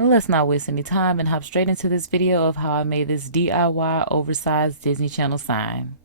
Let's not waste any time and hop straight into this video of how I made this DIY oversized Disney Channel sign.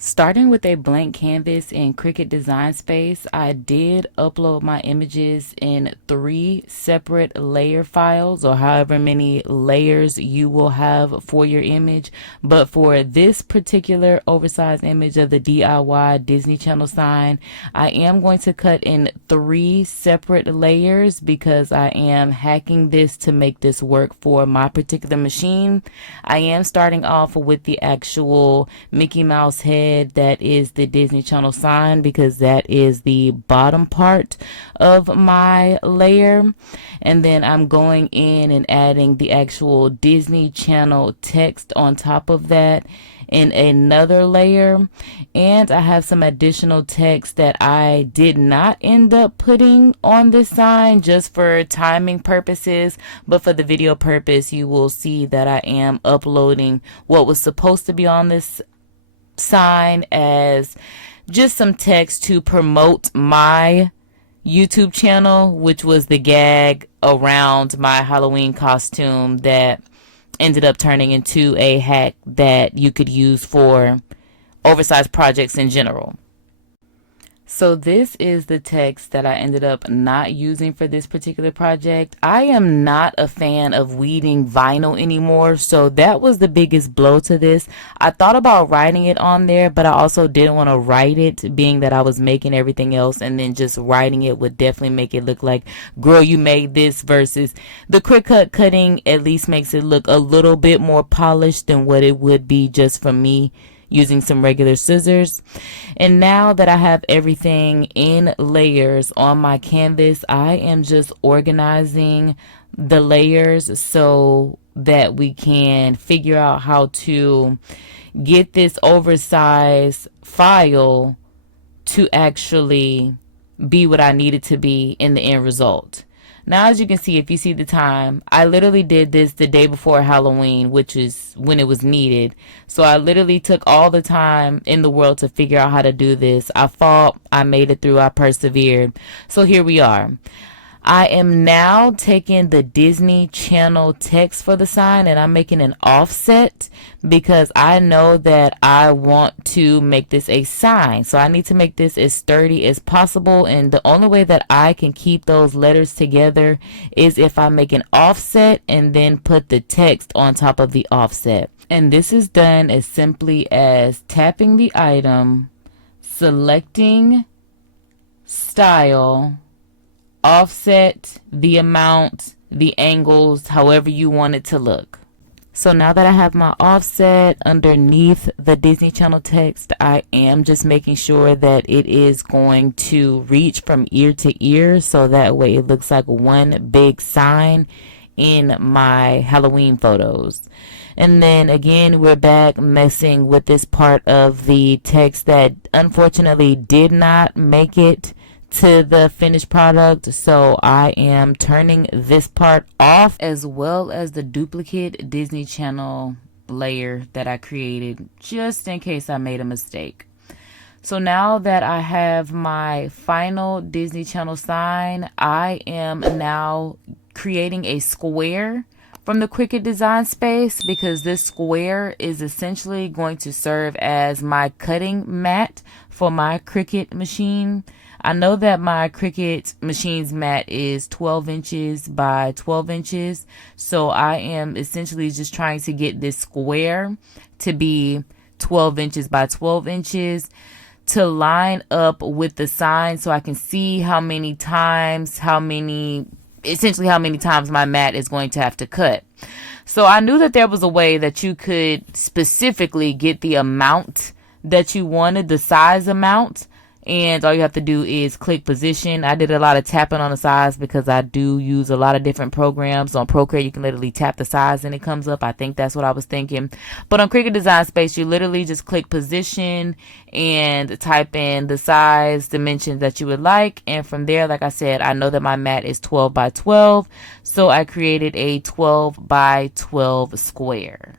Starting with a blank canvas in Cricut Design Space, I did upload my images in 3 separate layer files, or however many layers you will have for your image. But for this particular oversized image of the DIY Disney Channel sign, I am going to cut in 3 separate layers because I am hacking this to make this work for my particular machine. I am starting off with the actual Mickey Mouse head that is the Disney Channel sign, because that is the bottom part of my layer, and then I'm going in and adding the actual Disney Channel text on top of that in another layer. And I have some additional text that I did not end up putting on this sign just for timing purposes, but for the video purpose you will see that I am uploading what was supposed to be on this sign as just some text to promote my YouTube channel, which was the gag around my Halloween costume that ended up turning into a hack that you could use for oversized projects in general. So this is the text that I ended up not using for this particular project. I am not a fan of weeding vinyl anymore, so that was the biggest blow to this. I thought about writing it on there, but I also didn't want to write it, being that I was making everything else, and then just writing it would definitely make it look like, girl, you made this, versus the Cricut cutting at least makes it look a little bit more polished than what it would be just from me using some regular scissors. And now that I have everything in layers on my canvas, I am just organizing the layers so that we can figure out how to get this oversized file to actually be what I need it to be in the end result. Now, as you can see, if you see the time, I literally did this the day before Halloween, which is when it was needed. So I literally took all the time in the world to figure out how to do this. I fought, I made it through, I persevered. So here we are. I am now taking the Disney Channel text for the sign and I'm making an offset because I know that I want to make this a sign. So I need to make this as sturdy as possible, and the only way that I can keep those letters together is if I make an offset and then put the text on top of the offset. And this is done as simply as tapping the item, selecting style, offset, the amount, the angles, however you want it to look. So now that I have my offset underneath the Disney Channel text, I am just making sure that it is going to reach from ear to ear, so that way it looks like one big sign in my Halloween photos. And then again, we're back messing with this part of the text that unfortunately did not make it to the finished product, so I am turning this part off, as well as the duplicate Disney Channel layer that I created just in case I made a mistake. So now that I have my final Disney Channel sign, I am now creating a square from the Cricut Design Space, because this square is essentially going to serve as my cutting mat for my Cricut machine. I know that my Cricut machine's mat is 12 inches by 12 inches, so I am essentially just trying to get this square to be 12 inches by 12 inches to line up with the sign, so I can see essentially how many times my mat is going to have to cut. So I knew that there was a way that you could specifically get the amount that you wanted, the size amount, and all you have to do is click position. I did a lot of tapping on the size because I do use a lot of different programs. On Procreate, you can literally tap the size and it comes up. I think that's what I was thinking. But on Cricut Design Space, you literally just click position and type in the size dimensions that you would like. And from there, like I said, I know that my mat is 12 by 12. So I created a 12 by 12 square.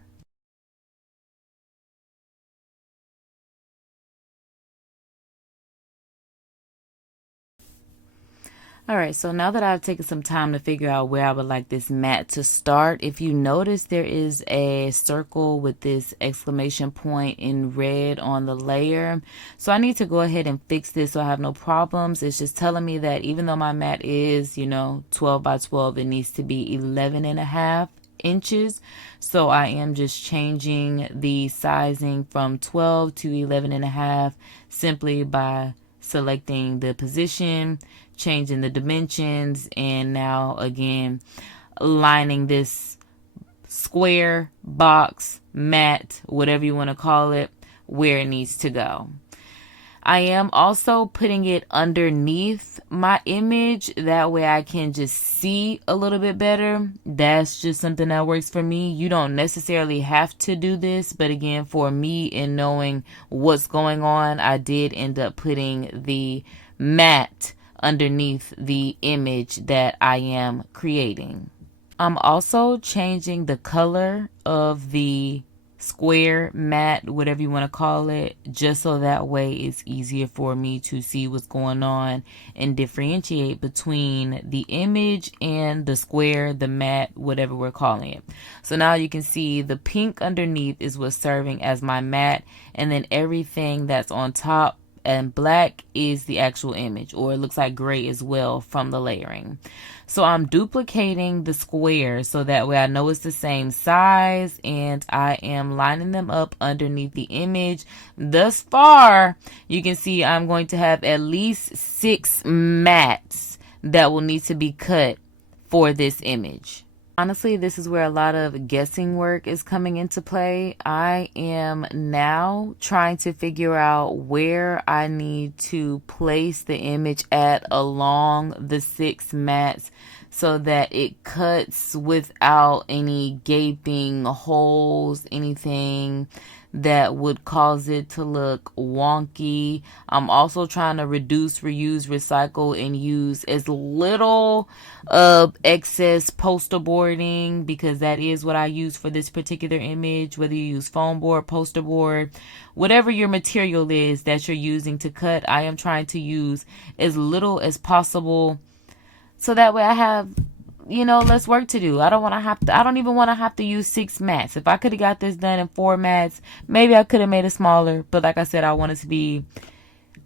Alright, so now that I've taken some time to figure out where I would like this mat to start, if you notice there is a circle with this exclamation point in red on the layer. So I need to go ahead and fix this so I have no problems. It's just telling me that even though my mat is, 12 by 12, it needs to be 11.5 inches. So I am just changing the sizing from 12 to 11.5 simply by selecting the position, changing the dimensions, and now again lining this square, box, mat, whatever you want to call it, where it needs to go. I am also putting it underneath my image. That way I can just see a little bit better. That's just something that works for me. You don't necessarily have to do this, but again, for me and knowing what's going on, I did end up putting the mat underneath the image that I am creating. I'm also changing the color of the square, mat, whatever you want to call it, just so that way it's easier for me to see what's going on and differentiate between the image and the square, the mat, whatever we're calling it. So now you can see the pink underneath is what's serving as my mat, and then everything that's on top and black is the actual image, or it looks like gray as well from the layering. So I'm duplicating the squares so that way I know it's the same size, and I am lining them up underneath the image. Thus far, you can see I'm going to have at least 6 mats that will need to be cut for this image. Honestly, this is where a lot of guessing work is coming into play. I am now trying to figure out where I need to place the image at along the 6 mats so that it cuts without any gaping holes, anything that would cause it to look wonky. I'm also trying to reduce, reuse, recycle, and use as little of excess poster boarding, because that is what I use for this particular image. Whether you use foam board, poster board, whatever your material is that you're using to cut, I am trying to use as little as possible so that way I have less work to do. I don't even want to have to use 6 mats. If I could have got this done in 4 mats, maybe I could have made it smaller. But like I said, I want it to be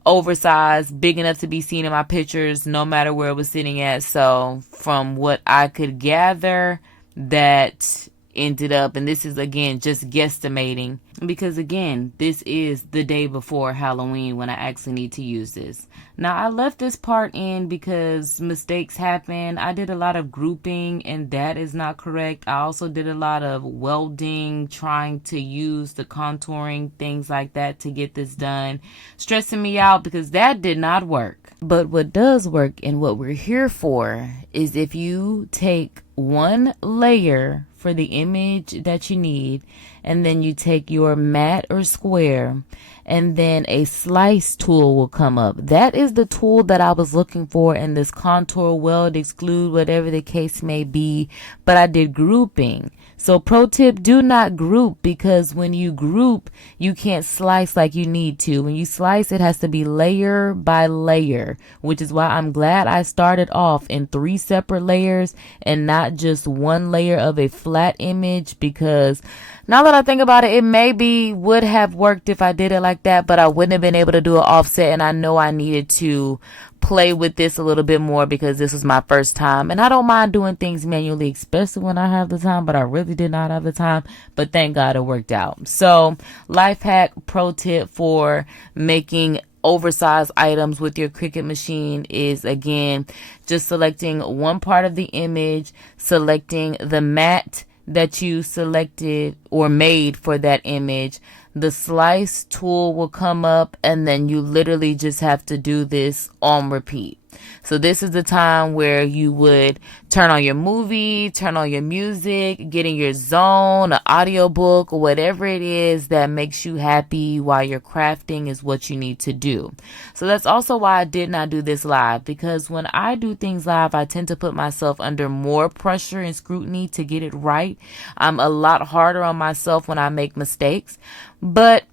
oversized, big enough to be seen in my pictures, no matter where it was sitting at. So from what I could gather, that ended up, and this is again just guesstimating, because again, this is the day before Halloween when I actually need to use this. Now I left this part in because mistakes happen. I did a lot of grouping and that is not correct. I also did a lot of welding, trying to use the contouring, things like that to get this done, stressing me out because that did not work. But what does work and what we're here for is if you take one layer for the image that you need, and then you take your mat or square, and then a slice tool will come up. That is the tool that I was looking for in this contour, weld, exclude, whatever the case may be. But I did grouping. So pro tip, do not group, because when you group, you can't slice like you need to. When you slice, it has to be layer by layer, which is why I'm glad I started off in 3 separate layers and not just one layer of a flat image, because now that I think about it, it maybe would have worked if I did it like that, but I wouldn't have been able to do an offset, and I know I needed to play with this a little bit more because this was my first time, and I don't mind doing things manually, especially when I have the time, but I really did not have the time, but thank God it worked out. So life hack, pro tip for making oversized items with your Cricut machine is, again, just selecting one part of the image, selecting the mat that you selected or made for that image. The slice tool will come up, and then you literally just have to do this on repeat. So this is the time where you would turn on your movie, turn on your music, get in your zone, an audiobook, whatever it is that makes you happy while you're crafting is what you need to do. So that's also why I did not do this live, because when I do things live, I tend to put myself under more pressure and scrutiny to get it right. I'm a lot harder on myself when I make mistakes, but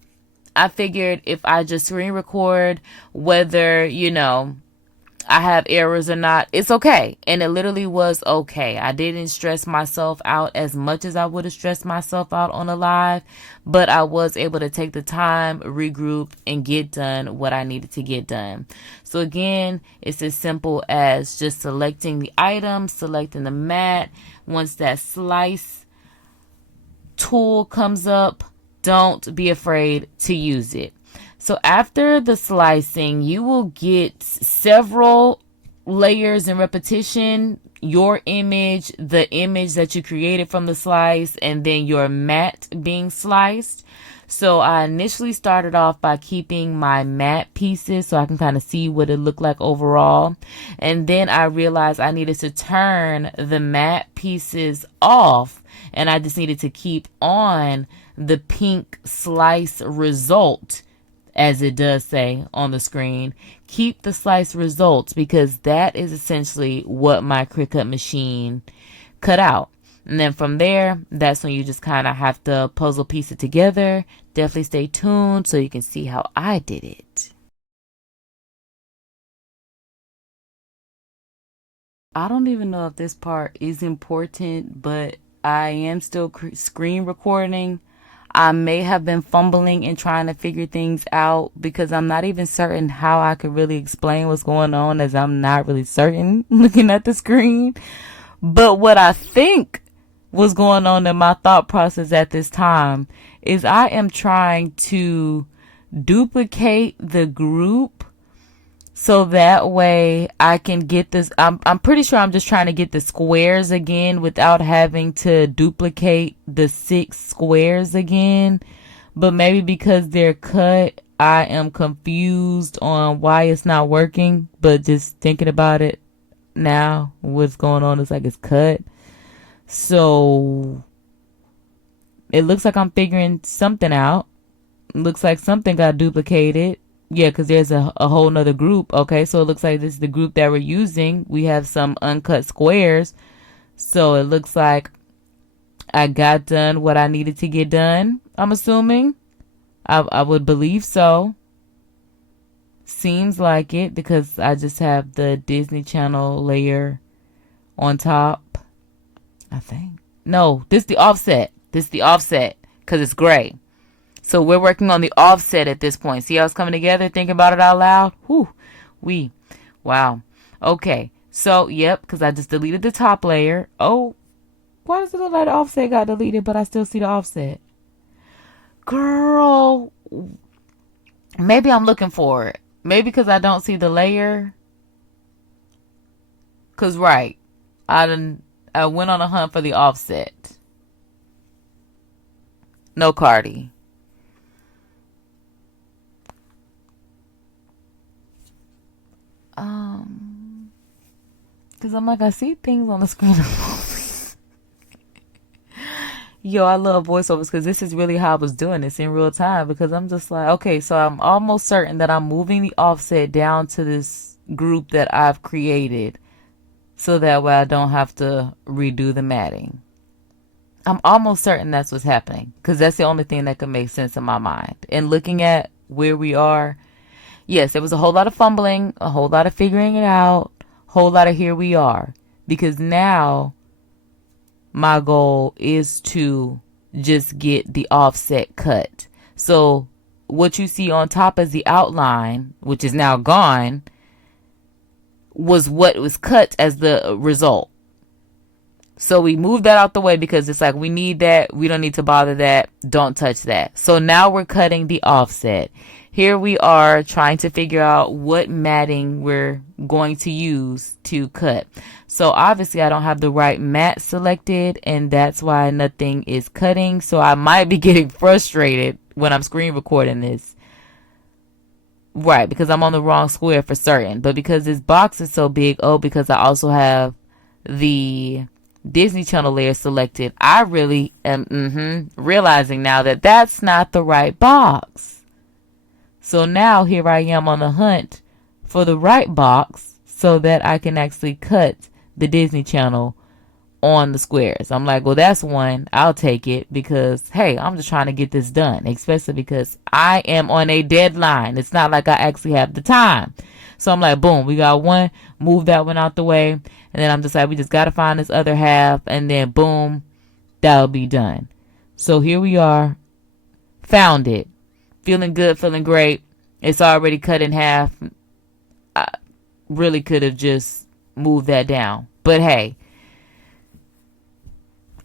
I figured if I just screen record, whether, I have errors or not, it's okay. And it literally was okay. I didn't stress myself out as much as I would have stressed myself out on a live, but I was able to take the time, regroup, and get done what I needed to get done. So again, it's as simple as just selecting the item, selecting the mat. Once that slice tool comes up, don't be afraid to use it. So after the slicing, you will get several layers in repetition, your image, the image that you created from the slice, and then your mat being sliced. So I initially started off by keeping my mat pieces so I can kind of see what it looked like overall. And then I realized I needed to turn the mat pieces off, and I just needed to keep on the pink slice result, as it does say on the screen. Keep the slice results, because that is essentially what my Cricut machine cut out. And then from there, that's when you just kind of have to puzzle piece it together. Definitely stay tuned so you can see how I did it. I don't even know if this part is important, but I am still screen recording. I may have been fumbling and trying to figure things out, because I'm not even certain how I could really explain what's going on, as I'm not really certain looking at the screen. But what I think was going on in my thought process at this time is I am trying to duplicate the group so that way I can get this. I'm pretty sure I'm just trying to get the squares again without having to duplicate the 6 squares again. But maybe because they're cut, I am confused on why it's not working. But just thinking about it now, what's going on is like it's cut. So it looks like I'm figuring something out. Looks like something got duplicated. Yeah, because there's a whole nother group. Okay, so it looks like this is the group that we're using. We have some uncut squares. So it looks like I got done what I needed to get done, I'm assuming. I would believe so. Seems like it, because I just have the Disney Channel layer on top, I think. No, this is the offset. This is the offset, because it's gray. So we're working on the offset at this point. See how it's coming together? Thinking about it out loud? Whew. Wow. Okay. So, yep, because I just deleted the top layer. Oh, why does it look like the offset got deleted, but I still see the offset? Girl, maybe I'm looking for it. Maybe because I don't see the layer. Because, right, I went on a hunt for the offset. No Cardi. Because I'm like, I see things on the screen. Yo, I love voiceovers, because this is really how I was doing this in real time. Because I'm just like, okay, so I'm almost certain that I'm moving the offset down to this group that I've created, so that way I don't have to redo the matting. I'm almost certain that's what's happening, because that's the only thing that can make sense in my mind. And looking at where we are, yes, there was a whole lot of fumbling, a whole lot of figuring it out, whole lot of here we are. Because now my goal is to just get the offset cut. So what you see on top as the outline, which is now gone, was what was cut as the result. So we moved that out the way, because it's like, we need that. We don't need to bother that. Don't touch that. So now we're cutting the offset. Here we are trying to figure out what matting we're going to use to cut. So obviously I don't have the right mat selected, and that's why nothing is cutting. So I might be getting frustrated when I'm screen recording this. Right, because I'm on the wrong square for certain. But because this box is so big, because I also have the Disney Channel layer selected, I really am realizing now that that's not the right box. So now here I am on the hunt for the right box so that I can actually cut the Disney Channel on the squares. I'm like, well, that's one. I'll take it, because, hey, I'm just trying to get this done, especially because I am on a deadline. It's not like I actually have the time. So I'm like, boom, we got one, move that one out the way. And then I'm just like, we just got to find this other half. And then boom, that'll be done. So here we are. Found it. Feeling good, feeling great. It's already cut in half. I really could have just moved that down. But hey,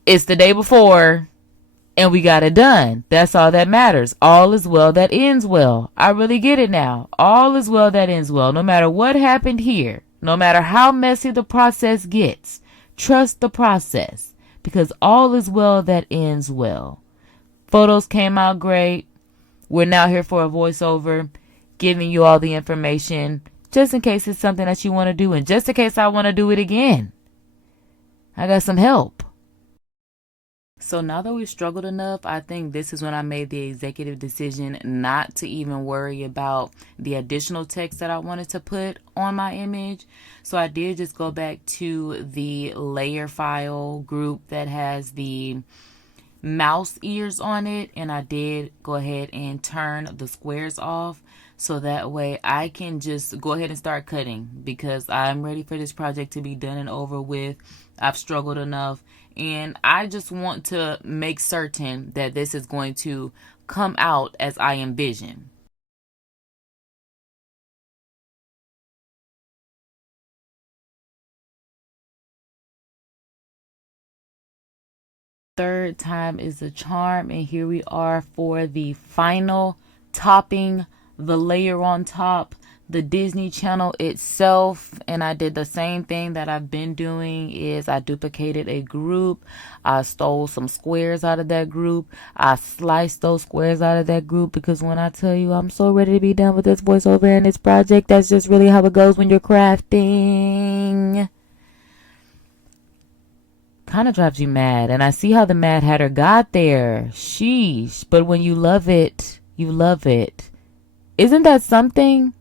it's the day before and we got it done. That's all that matters. All is well that ends well. I really get it now. All is well that ends well. No matter what happened here, no matter how messy the process gets, trust the process because all is well that ends well. Photos came out great. We're now here for a voiceover, giving you all the information just in case it's something that you want to do and just in case I want to do it again. I got some help. So now that we've struggled enough, I think this is when I made the executive decision not to even worry about the additional text that I wanted to put on my image. So I did just go back to the layer file group that has the mouse ears on it, and I did go ahead and turn the squares off so that way I can just go ahead and start cutting because I'm ready for this project to be done and over with. I've struggled enough and I just want to make certain that this is going to come out as I envision. Third time is the charm, and here we are for the final topping, the layer on top, the Disney Channel itself. And I did the same thing that I've been doing is I duplicated a group. I stole some squares out of that group. I sliced those squares out of that group because when I tell you I'm so ready to be done with this voiceover and this project, that's just really how it goes when you're crafting. Kind of drives you mad. And I see how the Mad Hatter got there. Sheesh. But when you love it, you love it. Isn't that something?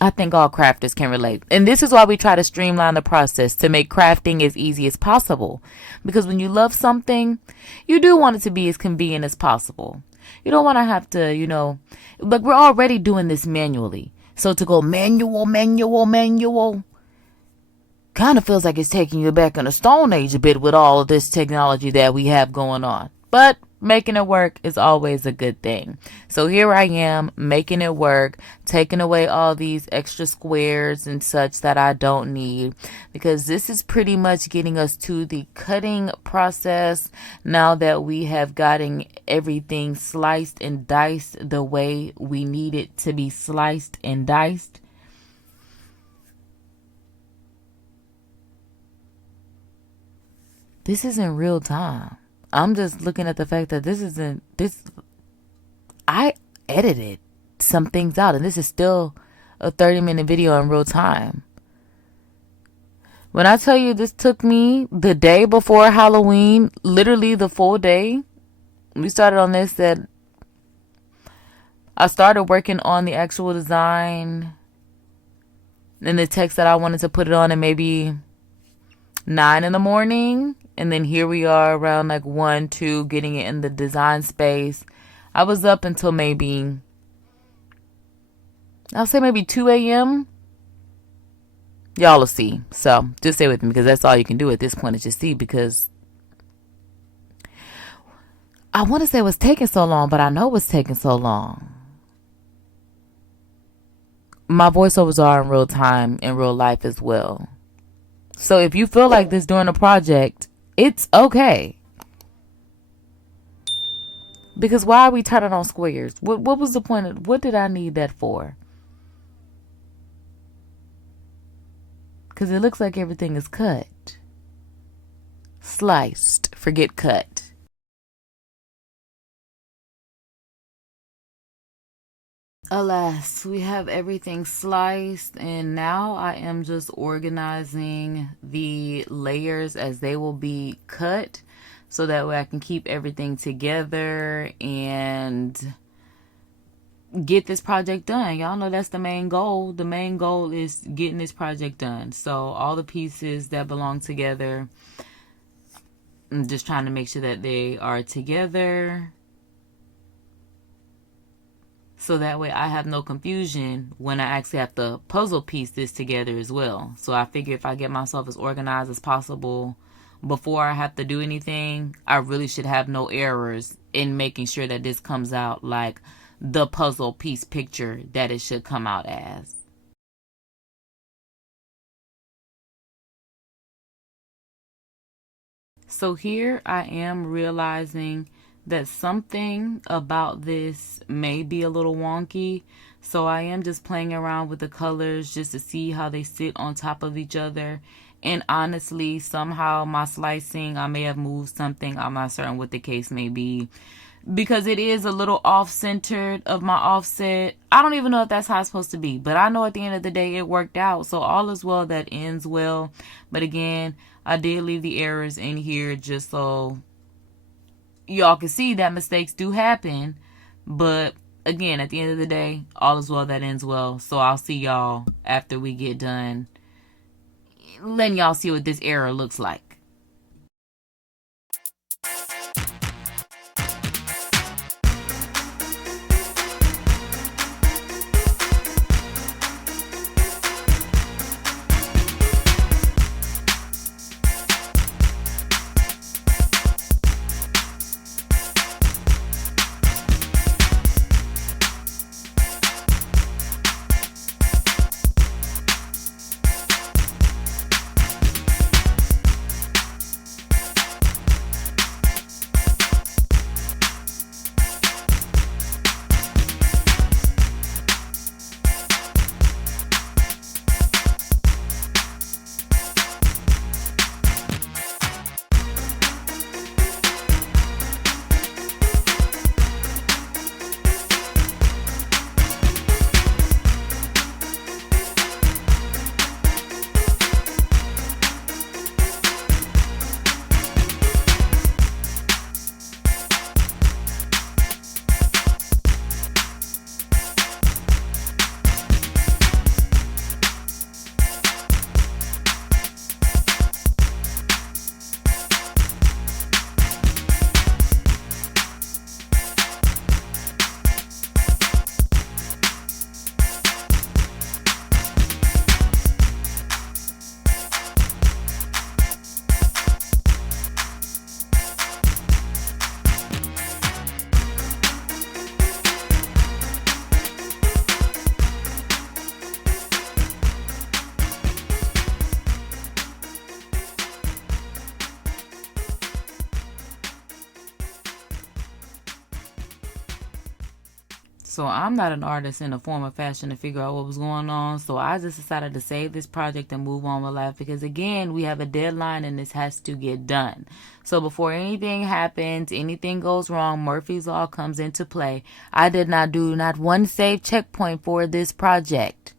I think all crafters can relate. And this is why we try to streamline the process to make crafting as easy as possible. Because when you love something, you do want it to be as convenient as possible. You don't want to have to, like we're already doing this manually. So to go manual, kind of feels like it's taking you back in the Stone Age a bit with all of this technology that we have going on. But making it work is always a good thing. So here I am making it work, taking away all these extra squares and such that I don't need, because this is pretty much getting us to the cutting process now that we have gotten everything sliced and diced the way we need it to be sliced and diced. This isn't real time. I'm just looking at the fact that I edited some things out and this is still a 30-minute video in real time. When I tell you this took me the day before Halloween, literally the full day, we started on this, that I started working on the actual design and the text that I wanted to put it on at maybe 9 in the morning. And then here we are around like 1, 2, getting it in the design space. I was up until maybe, I'll say maybe 2 a.m. Y'all will see. So just stay with me because that's all you can do at this point is just see, because I want to say it was taking so long, but I know it was taking so long. My voiceovers are in real time, in real life as well. So if you feel like this during a project, it's okay. Because why are we turning on squares? What was the point of, what did I need that for? Because it looks like everything is cut. Sliced. Forget cut. Alas, we have everything sliced, and now I am just organizing the layers as they will be cut so that way I can keep everything together and get this project done. Y'all know that's the main goal. The main goal is getting this project done. So all the pieces that belong together, I'm just trying to make sure that they are together. so that way I have no confusion when I actually have to puzzle piece this together as well. So I figure if I get myself as organized as possible before I have to do anything, I really should have no errors in making sure that this comes out like the puzzle piece picture that it should come out as. So here I am realizing that something about this may be a little wonky. So I am just playing around with the colors just to see how they sit on top of each other. And honestly, somehow my slicing, I may have moved something. I'm not certain what the case may be, because it is a little off-centered of my offset. I don't even know if that's how it's supposed to be, but I know at the end of the day it worked out. So all is well that ends well. But again, I did leave the errors in here just so y'all can see that mistakes do happen. But again, at the end of the day, all is well that ends well. So I'll see y'all after we get done letting y'all see what this error looks like. So I'm not an artist in a form of fashion to figure out what was going on. So I just decided to save this project and move on with life, because again, we have a deadline and this has to get done. So before anything happens, anything goes wrong, Murphy's Law comes into play. I did not do not one save checkpoint for this project.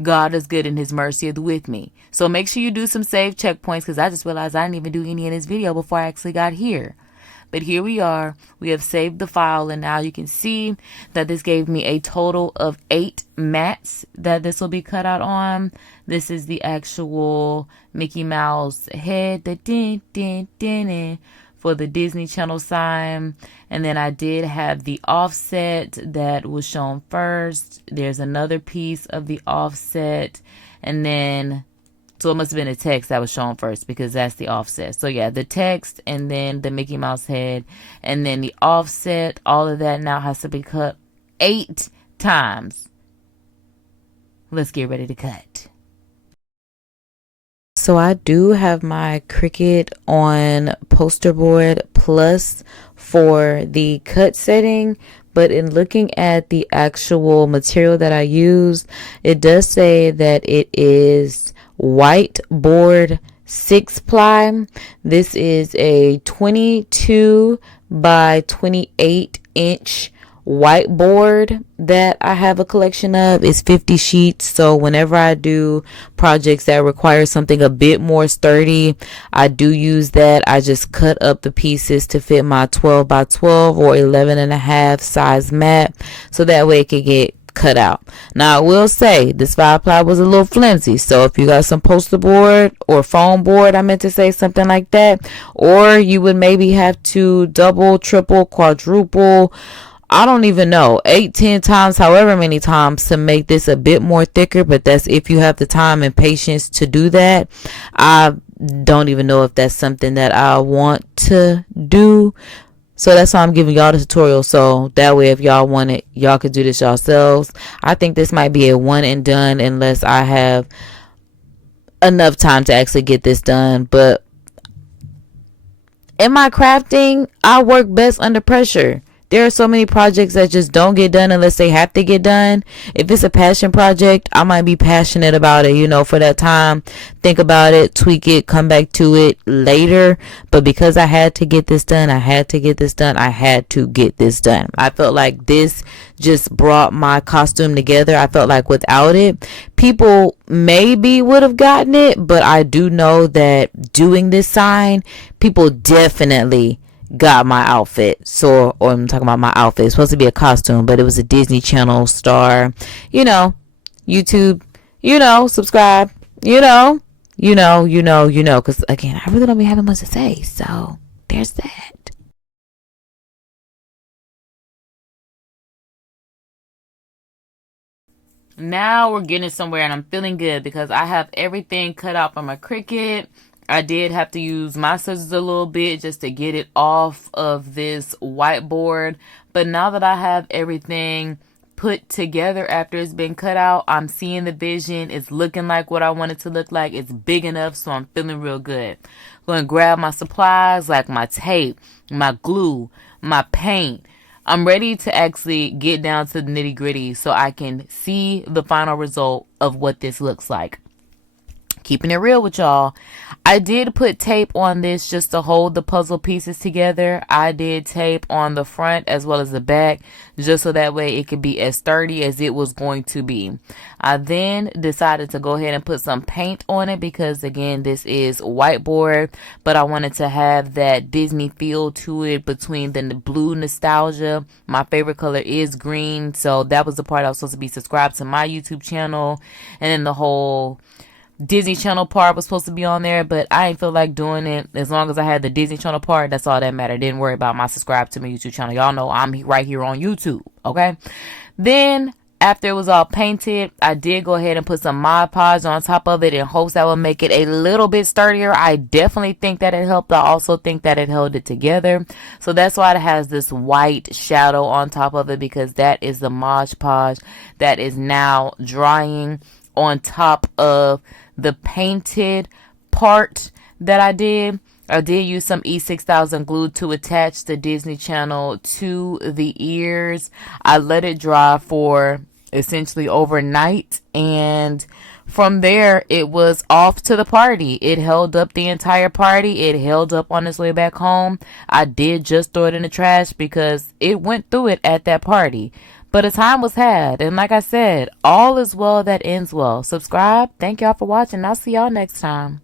God is good and his mercy is with me. So make sure you do some save checkpoints, because I just realized I didn't even do any in this video before I actually got here. But here we are. We have saved the file, and now you can see that this gave me a total of 8 mats that this will be cut out on. This is the actual Mickey Mouse head, the for the Disney Channel sign. And then I did have the offset that was shown first. There's another piece of the offset, and then so it must have been a text that was shown first, because that's the offset. So yeah, the text and then the Mickey Mouse head and then the offset, all of that now has to be cut 8 times. Let's get ready to cut. So I do have my Cricut on poster board plus for the cut setting, but in looking at the actual material that I used, it does say that it is white board 6-ply. This is a 22 by 28 inch whiteboard that I have a collection of. It's 50 sheets. So whenever I do projects that require something a bit more sturdy, I do use that. I just cut up the pieces to fit my 12 by 12 or 11.5 size mat, so that way it can get cut out. Now I will say this 5-ply was a little flimsy, so if you got some poster board or foam board, I meant to say something like that, or you would maybe have to double, triple, quadruple I don't even know, 8-10 times, however many times, to make this a bit more thicker. But that's if you have the time and patience to do that. I don't even know if that's something that I want to do. So that's why I'm giving y'all the tutorial. So that way, if y'all want it, y'all could do this yourselves. I think this might be a one and done unless I have enough time to actually get this done. But in my crafting, I work best under pressure. There are so many projects that just don't get done unless they have to get done. If it's a passion project, I might be passionate about it, for that time. Think about it, tweak it, come back to it later. But because I had to get this done, I had to get this done. I felt like this just brought my costume together. I felt like without it, people maybe would have gotten it. But I do know that doing this sign, people definitely got my outfit. Or I'm talking about my outfit. It's supposed to be a costume, but it was a Disney Channel star. YouTube, subscribe, because again, I really don't be having much to say. So there's that. Now we're getting somewhere, and I'm feeling good because I have everything cut out from my Cricut. I did have to use my scissors a little bit just to get it off of this whiteboard. But now that I have everything put together after it's been cut out, I'm seeing the vision. It's looking like what I want it to look like. It's big enough, so I'm feeling real good. I'm going to grab my supplies like my tape, my glue, my paint. I'm ready to actually get down to the nitty gritty so I can see the final result of what this looks like. Keeping it real with y'all, I did put tape on this just to hold the puzzle pieces together. I did tape on the front as well as the back, just so that way it could be as sturdy as it was going to be. I then decided to go ahead and put some paint on it because, again, this is whiteboard, but I wanted to have that Disney feel to it between the blue nostalgia. My favorite color is green, so that was the part I was supposed to be subscribed to my YouTube channel, and then the whole Disney Channel part was supposed to be on there, but I ain't feel like doing it. As long as I had the Disney Channel part, that's all that mattered. Didn't worry about my subscribe to my YouTube channel. Y'all know I'm right here on YouTube, okay? Then, after it was all painted, I did go ahead and put some Mod Podge on top of it in hopes that would make it a little bit sturdier. I definitely think that it helped. I also think that it held it together. So that's why it has this white shadow on top of it, because that is the Mod Podge that is now drying on top of the painted part that I did. I did use some E6000 glue to attach the Disney Channel to the ears. I let it dry for essentially overnight, and from there it was off to the party. It held up the entire party. It held up on its way back home. I did just throw it in the trash because it went through it at that party. But a time was had, and like I said, all is well that ends well. Subscribe. Thank y'all for watching. I'll see y'all next time.